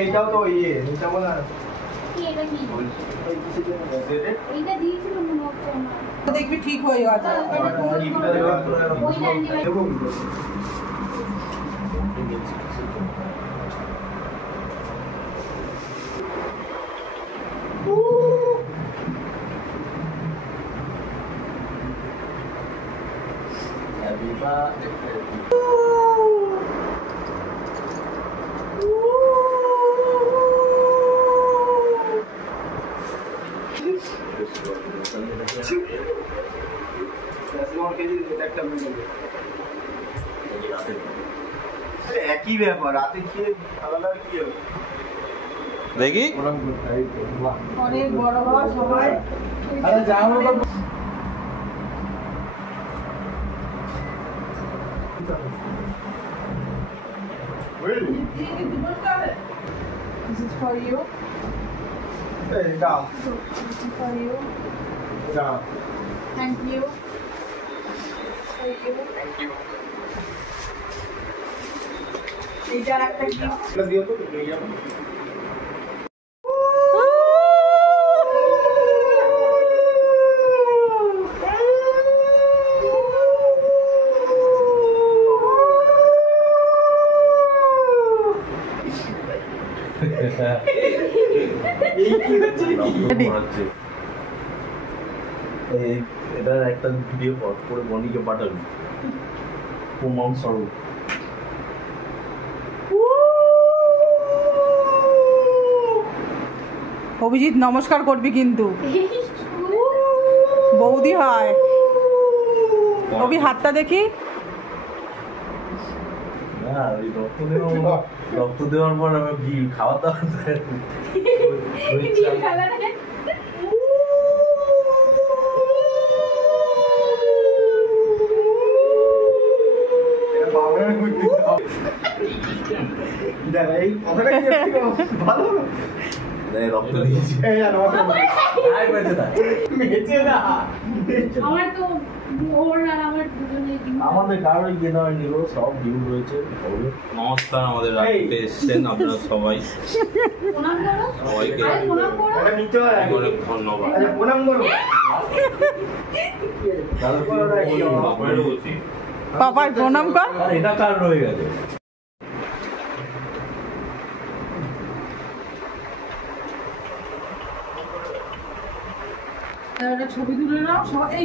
এইটাও তো ইয়ে এটা বলা দেখবি ঠিক হয়ে গেছে। একই ব্যাপার রাতে খেয়ে আলাদা কি হবে দেখি অনেক বড় হওয়া সবাই This is for you. Down. This is for you. Down. Thank you. For you. Thank you. এটা একটা gift. দিও তো নিয়ে যাবো এটার একটা ভিডিও করে বনিকে পাঠাবি প্রমাণ স্বরূপ। অভিজিৎ নমস্কার করবি কিন্তু বৌদি হয়। অভি হাতটা দেখি। না ওই রক্ত দেওয়ার পর আমার খাওয়া দাওয়া রক্ত দিয়েছি আমাদের কারোর ইয়ে নয় নিল সব ডিউ রয়েছে। নমস্কার, আমাদের রাখতে এসছেন আপনারা সবাই, সবাইকে অনেক ধন্যবাদ। পাপাই প্রণাম কর। এটা কার রয়ে গেছে? ছবি তুলে নাও সবাই।